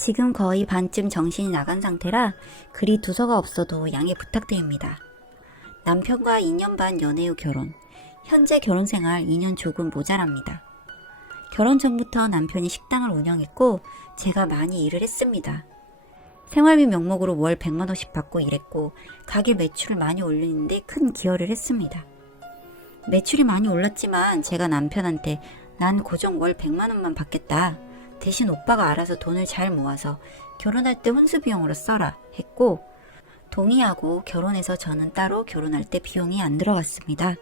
지금 거의 반쯤 정신이 나간 상태라 글이 두서가 없어도 양해 부탁드립니다. 남편과 2년 반 연애 후 결혼. 현재 결혼생활 2년 조금 모자랍니다. 결혼 전부터 남편이 식당을 운영했고 제가 많이 일을 했습니다. 생활비 명목으로 월 100만 원씩 받고 일했고 가게 매출을 많이 올리는데 큰 기여를 했습니다. 매출이 많이 올랐지만 제가 남편한테 난 고정 월 100만 원만 받겠다. 대신 오빠가 알아서 돈을 잘 모아서 결혼할 때 혼수 비용으로 써라 했고 동의하고 결혼해서 저는 따로 결혼할 때 비용이 안 들어갔습니다.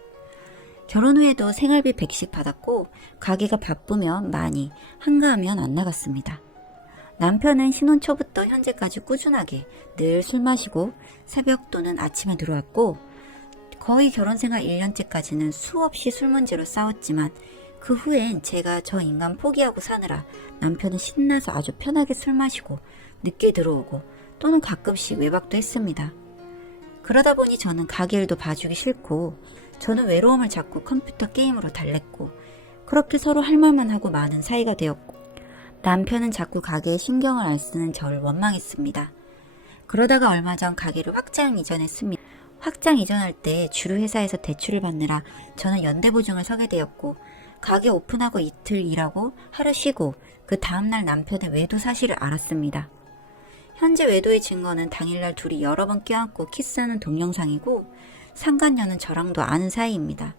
결혼 후에도 생활비 100씩 받았고 가게가 바쁘면 많이, 한가하면 안 나갔습니다. 남편은 신혼 초부터 현재까지 꾸준하게 늘 술 마시고 새벽 또는 아침에 들어왔고 거의 결혼 생활 1년째까지는 수없이 술 문제로 싸웠지만 그 후엔 제가 저 인간 포기하고 사느라 남편은 신나서 아주 편하게 술 마시고 늦게 들어오고 또는 가끔씩 외박도 했습니다. 그러다 보니 저는 가게 일도 봐주기 싫고 저는 외로움을 잡고 컴퓨터 게임으로 달랬고 그렇게 서로 할 말만 하고 마는 사이가 되었고 남편은 자꾸 가게에 신경을 안 쓰는 저를 원망했습니다. 그러다가 얼마 전 가게를 확장 이전했습니다. 확장 이전할 때 주류 회사에서 대출을 받느라 저는 연대보증을 서게 되었고 가게 오픈하고 이틀 일하고 하루 쉬고 그 다음날 남편의 외도 사실을 알았습니다. 현재 외도의 증거는 당일날 둘이 여러 번 껴안고 키스하는 동영상이고 상간녀는 저랑도 아는 사이입니다.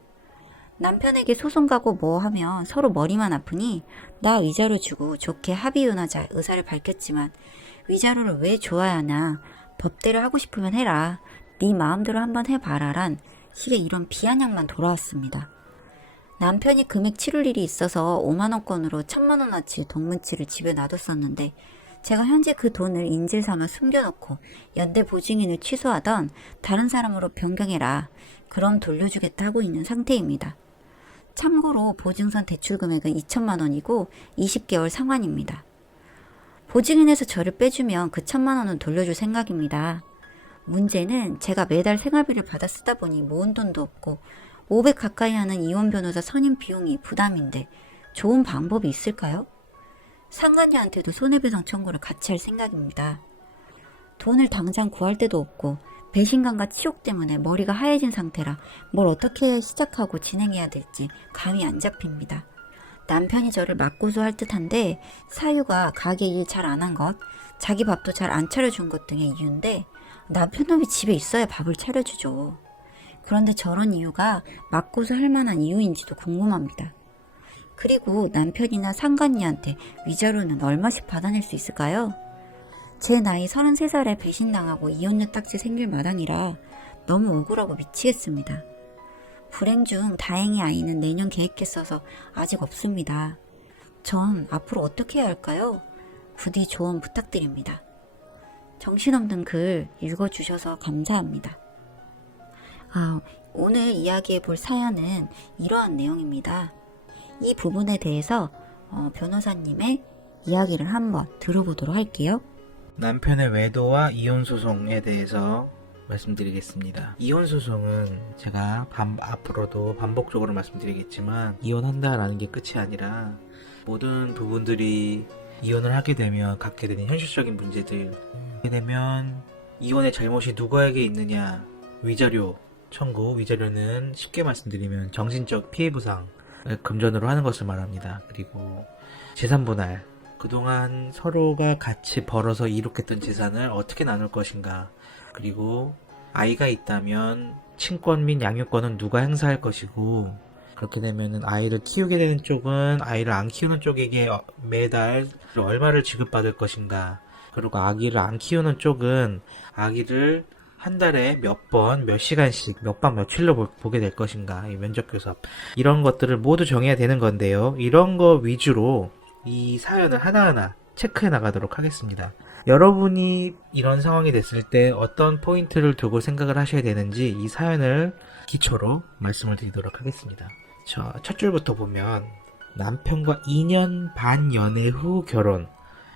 남편에게 소송 가고 뭐 하면 서로 머리만 아프니 나 위자료 주고 좋게 합의혼하자 의사를 밝혔지만 위자료를 왜 줘야 하나 법대로 하고 싶으면 해라 네 마음대로 한번 해봐라란 식의 이런 비아냥만 돌아왔습니다. 남편이 금액 치를 일이 있어서 5만원권으로 1000만원어치 동문치를 집에 놔뒀었는데 제가 현재 그 돈을 인질 삼아 숨겨놓고 연대 보증인을 취소하던 다른 사람으로 변경해라 그럼 돌려주겠다 하고 있는 상태입니다. 참고로 보증선 대출 금액은 2천만원이고 20개월 상환입니다. 보증인에서 저를 빼주면 그 1000만원은 돌려줄 생각입니다. 문제는 제가 매달 생활비를 받아 쓰다 보니 모은 돈도 없고 500 가까이 하는 이혼 변호사 선임 비용이 부담인데 좋은 방법이 있을까요? 상간녀한테도 손해배상 청구를 같이 할 생각입니다. 돈을 당장 구할 데도 없고 배신감과 치욕 때문에 머리가 하얘진 상태라 뭘 어떻게 시작하고 진행해야 될지 감이 안 잡힙니다. 남편이 저를 맞고서 할 듯한데 사유가 가게 일 잘 안 한 것, 자기 밥도 잘 안 차려준 것 등의 이유인데 남편놈이 집에 있어야 밥을 차려주죠. 그런데 저런 이유가 맞고서 할 만한 이유인지도 궁금합니다. 그리고 남편이나 상간녀한테 위자료는 얼마씩 받아낼 수 있을까요? 제 나이 33살에 배신당하고 이혼녀 딱지 생길 마당이라 너무 억울하고 미치겠습니다. 불행 중 다행히 아이는 내년 계획했어서 아직 없습니다. 전 앞으로 어떻게 해야 할까요? 부디 조언 부탁드립니다. 정신없는 글 읽어주셔서 감사합니다. 오늘 이야기해 볼 사연은 이러한 내용입니다. 이 부분에 대해서 변호사님의 이야기를 한번 들어보도록 할게요. 남편의 외도와 이혼소송에 대해서 말씀드리겠습니다. 이혼소송은 제가 앞으로도 반복적으로 말씀드리겠지만 이혼한다라는 게 끝이 아니라 모든 부분들이 이혼을 하게 되면 갖게 되는 현실적인 문제들 하게 되면 이혼의 잘못이 누구에게 있느냐 위자료 청구 위자료는 쉽게 말씀드리면 정신적 피해보상을 금전으로 하는 것을 말합니다. 그리고 재산분할 그동안 서로가 같이 벌어서 이룩했던 재산을 어떻게 나눌 것인가 그리고 아이가 있다면 친권 및 양육권은 누가 행사할 것이고 그렇게 되면 아이를 키우게 되는 쪽은 아이를 안 키우는 쪽에게 매달 얼마를 지급받을 것인가 그리고 아기를 안 키우는 쪽은 아기를 한 달에 몇 번, 몇 시간씩, 몇 밤, 며칠로 보게 될 것인가 이 면접교섭 이런 것들을 모두 정해야 되는 건데요. 이런 거 위주로 이 사연을 하나하나 체크해 나가도록 하겠습니다. 여러분이 이런 상황이 됐을 때 어떤 포인트를 두고 생각을 하셔야 되는지 이 사연을 기초로 말씀을 드리도록 하겠습니다. 첫 줄부터 보면 남편과 2년 반 연애 후 결혼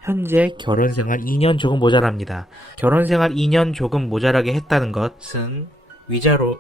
현재 결혼생활 2년 조금 모자랍니다. 결혼생활 2년 조금 모자라게 했다는 것은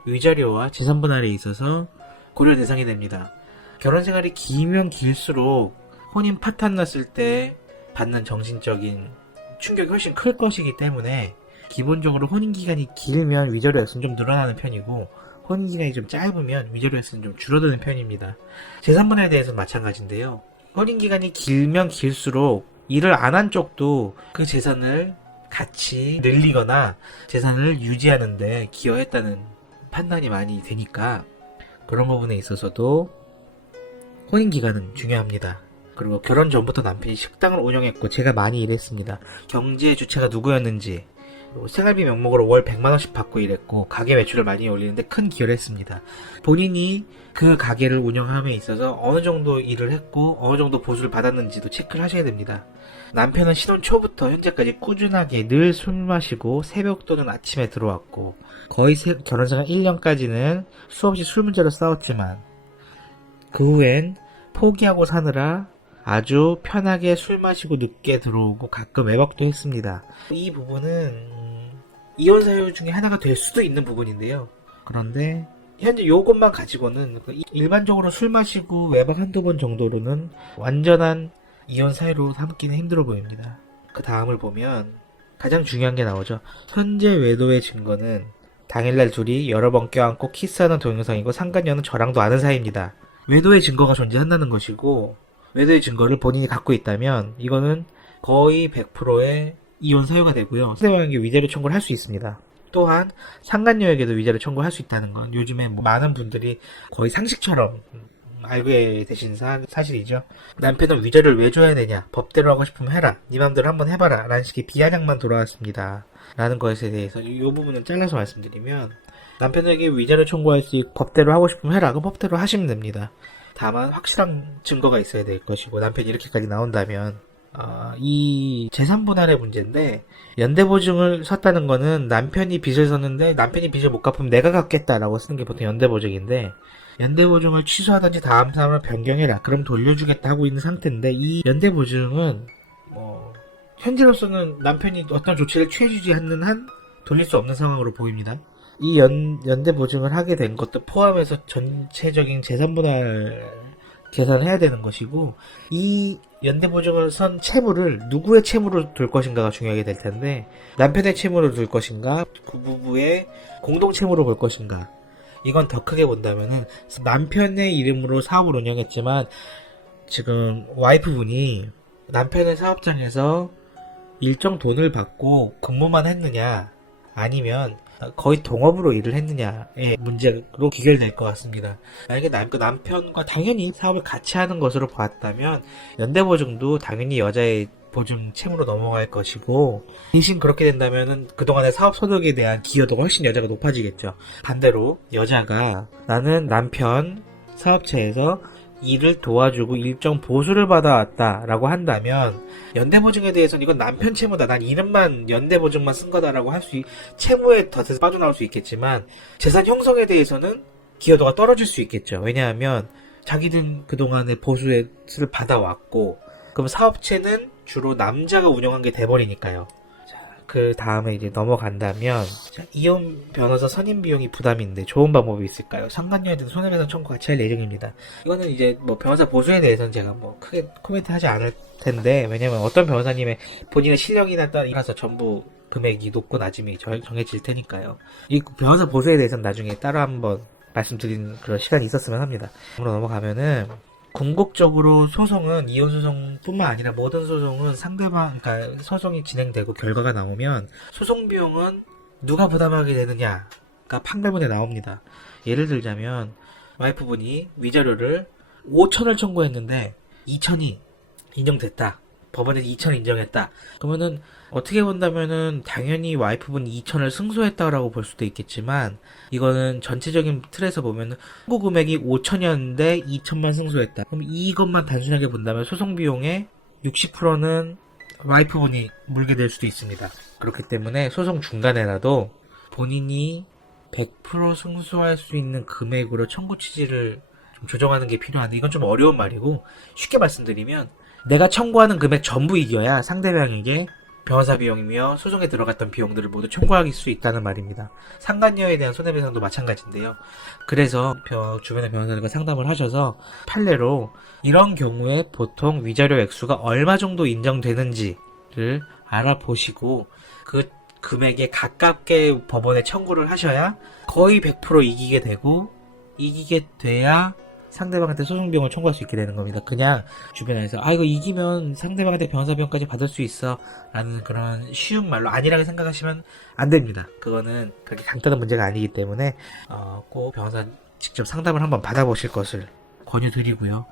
위자료와 재산분할에 있어서 고려 대상이 됩니다. 결혼생활이 길면 길수록 혼인 파탄 났을 때 받는 정신적인 충격이 훨씬 클 것이기 때문에 기본적으로 혼인기간이 길면 위자료 액수는 좀 늘어나는 편이고 혼인기간이 좀 짧으면 위자료 액수는 좀 줄어드는 편입니다. 재산분할에 대해서는 마찬가지인데요. 혼인기간이 길면 길수록 일을 안 한 쪽도 그 재산을 같이 늘리거나 재산을 유지하는데 기여했다는 판단이 많이 되니까 그런 부분에 있어서도 혼인기간은 중요합니다. 그리고 결혼 전부터 남편이 식당을 운영했고 제가 많이 일했습니다. 경제의 주체가 누구였는지 생활비 명목으로 월 100만원씩 받고 일했고 가게 매출을 많이 올리는데 큰 기여를 했습니다. 본인이 그 가게를 운영함에 있어서 어느 정도 일을 했고 어느 정도 보수를 받았는지도 체크를 하셔야 됩니다. 남편은 신혼 초부터 현재까지 꾸준하게 늘 술 마시고 새벽 또는 아침에 들어왔고 거의 결혼생활 1년까지는 수없이 술 문제로 싸웠지만 그 후엔 포기하고 사느라 아주 편하게 술 마시고 늦게 들어오고 가끔 외박도 했습니다. 이 부분은 이혼 사유 중에 하나가 될 수도 있는 부분인데요. 그런데 현재 이것만 가지고는 일반적으로 술 마시고 외박 한두 번 정도로는 완전한 이혼 사유로 삼기는 힘들어 보입니다. 그 다음을 보면 가장 중요한 게 나오죠. 현재 외도의 증거는 당일날 둘이 여러 번 껴안고 키스하는 동영상이고 상간녀는 저랑도 아는 사이입니다. 외도의 증거가 존재한다는 것이고 외도의 증거를 본인이 갖고 있다면 이거는 거의 100%의 이혼 사유가 되고요. 상대방에게 위자료 청구를 할 수 있습니다. 또한 상간녀에게도 위자료 청구를 할 수 있다는 건 요즘에 많은 분들이 거의 상식처럼 알게 되신 사실이죠. 남편은 위자료를 왜 줘야 되냐, 법대로 하고 싶으면 해라, 네 맘대로 한번 해봐라 라는 식의 비아냥만 돌아왔습니다 라는 것에 대해서 이 부분은 잘라서 말씀드리면 남편에게 위자료 청구할 수 있고 법대로 하고 싶으면 해라, 그 법대로 하시면 됩니다. 다만 확실한 증거가 있어야 될 것이고 남편이 이렇게까지 나온다면 이 재산분할의 문제인데 연대보증을 섰다는 거는 남편이 빚을 섰는데 남편이 빚을 못 갚으면 내가 갚겠다라고 쓰는 게 보통 연대보증인데 연대보증을 취소하든지 다음 사람을 변경해라 그럼 돌려주겠다 하고 있는 상태인데 이 연대보증은 현재로서는 남편이 어떤 조치를 취해주지 않는 한 돌릴 수 없는 상황으로 보입니다. 이 연대보증을 하게 된 것도 포함해서 전체적인 재산분할 계산을 해야 되는 것이고 이 연대보증을 선 채무를 누구의 채무로 둘 것인가가 중요하게 될 텐데 남편의 채무로 둘 것인가 그 부부의 공동 채무로 볼 것인가 이건 더 크게 본다면은 남편의 이름으로 사업을 운영했지만 지금 와이프분이 남편의 사업장에서 일정 돈을 받고 근무만 했느냐 아니면 거의 동업으로 일을 했느냐의 문제로 귀결될 것 같습니다. 만약에 남편과 당연히 사업을 같이 하는 것으로 봤다면 연대보증도 당연히 여자의 보증 채무로 넘어갈 것이고 대신 그렇게 된다면은 그동안의 사업 소득에 대한 기여도가 훨씬 여자가 높아지겠죠. 반대로 여자가 나는 남편 사업체에서 일을 도와주고 일정 보수를 받아왔다 라고 한다면 연대보증에 대해서는 이건 남편 채무다, 난 이름만 연대보증만 쓴 거다라고 할 수 채무에 덫에서 빠져나올 수 있겠지만 재산 형성에 대해서는 기여도가 떨어질 수 있겠죠. 왜냐하면 자기들 그동안의 보수를 받아왔고 그럼 사업체는 주로 남자가 운영한 게 돼버리니까요. 그 다음에 이제 넘어간다면 이혼 변호사 선임 비용이 부담인데 좋은 방법이 있을까요? 상간녀에 대한 손해배상 청구 같이 할 예정입니다. 이거는 이제 변호사 보수에 대해서는 제가 크게 코멘트하지 않을 텐데 왜냐면 어떤 변호사님의 본인의 실력이나 따라서 전부 금액이 높고 낮음이 정해질 테니까요. 이 변호사 보수에 대해서는 나중에 따로 한번 말씀드리는 그런 시간이 있었으면 합니다. 으로 넘어가면은 궁극적으로 소송은 이혼 소송뿐만 아니라 모든 소송은 그러니까 소송이 진행되고 결과가 나오면 소송 비용은 누가 부담하게 되느냐가 판결문에 나옵니다. 예를 들자면 와이프분이 위자료를 5천을 청구했는데 2천이 인정됐다. 법원에서 2천 인정했다. 그러면은 어떻게 본다면은 당연히 와이프분이 2천을 승소했다라고 볼 수도 있겠지만 이거는 전체적인 틀에서 보면은 청구 금액이 5천이었는데 2천만 승소했다. 그럼 이것만 단순하게 본다면 소송 비용의 60%는 와이프분이 물게 될 수도 있습니다. 그렇기 때문에 소송 중간에라도 본인이 100% 승소할 수 있는 금액으로 청구 취지를 좀 조정하는 게 필요한데 이건 좀 어려운 말이고 쉽게 말씀드리면 내가 청구하는 금액 전부 이겨야 상대방에게 변호사 비용이며 소송에 들어갔던 비용들을 모두 청구할 수 있다는 말입니다. 상간녀에 대한 손해배상도 마찬가지인데요. 그래서 주변의 변호사들과 상담을 하셔서 판례로 이런 경우에 보통 위자료 액수가 얼마 정도 인정되는지를 알아보시고 그 금액에 가깝게 법원에 청구를 하셔야 거의 100% 이기게 되고, 이기게 돼야 상대방한테 소송비용을 청구할 수 있게 되는 겁니다. 그냥 주변에서 이거 이기면 상대방한테 변호사 비용까지 받을 수 있어 라는 그런 쉬운 말로 안일하게 생각하시면 안 됩니다. 그거는 그렇게 간단한 문제가 아니기 때문에 꼭 변호사 직접 상담을 한번 받아보실 것을 권유드리고요.